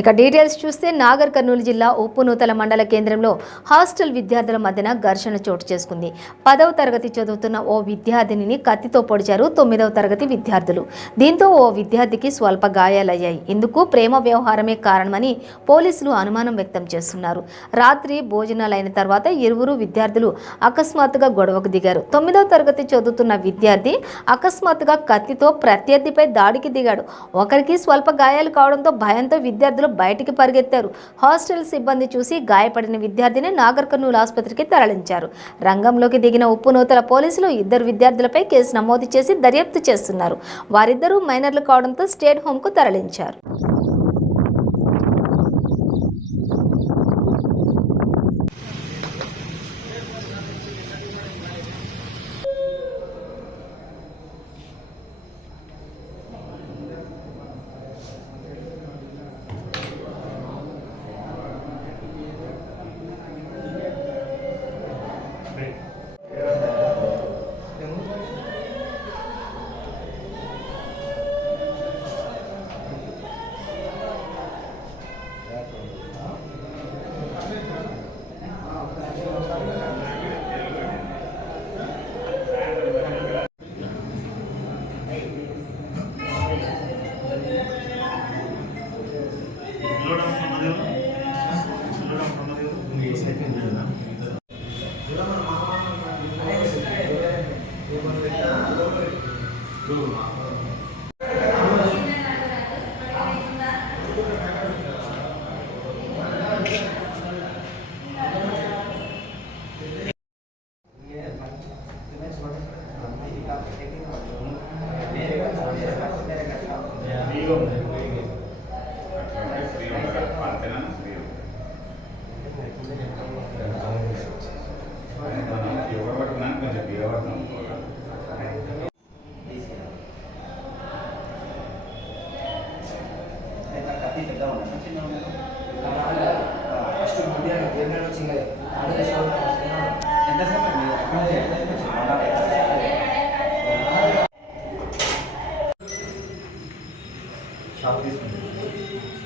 ఇక డీటెయిల్స్ చూస్తే నాగర్ కర్నూలు జిల్లా ఉప్పునూతల మండల కేంద్రంలో హాస్టల్ విద్యార్థుల మధ్యన ఘర్షణ చోటు చేసుకుంది. 10వ తరగతి చదువుతున్న ఓ విద్యార్థినిని కత్తితో పొడిచారు 9వ తరగతి విద్యార్థులు. దీంతో ఓ విద్యార్థికి స్వల్ప గాయాలయ్యాయి. ఇందుకు ప్రేమ వ్యవహారమే కారణమని పోలీసులు అనుమానం వ్యక్తం చేస్తున్నారు. రాత్రి భోజనాలైన తర్వాత ఇరువురు విద్యార్థులు అకస్మాత్తుగా గొడవకు దిగారు. 9వ తరగతి చదువుతున్న విద్యార్థి అకస్మాత్తుగా కత్తితో ప్రత్యర్థిపై దాడికి దిగాడు. ఒకరికి స్వల్ప గాయాలు కావడంతో భయంతో విద్యార్థులు బయటికి పరిగెత్తారు. హాస్టల్ సిబ్బంది చూసి గాయపడిన విద్యార్థిని నాగర్ కర్నూలు ఆసుపత్రికి తరలించారు. రంగంలోకి దిగిన ఉప్పునూతల పోలీసులు ఇద్దరు విద్యార్థులపై కేసు నమోదు చేసి దర్యాప్తు చేస్తున్నారు. వారిద్దరూ మైనర్లు కావడంతో స్టేట్ హోంకు తరలించారు. షాప్ తీసుకుంటారు.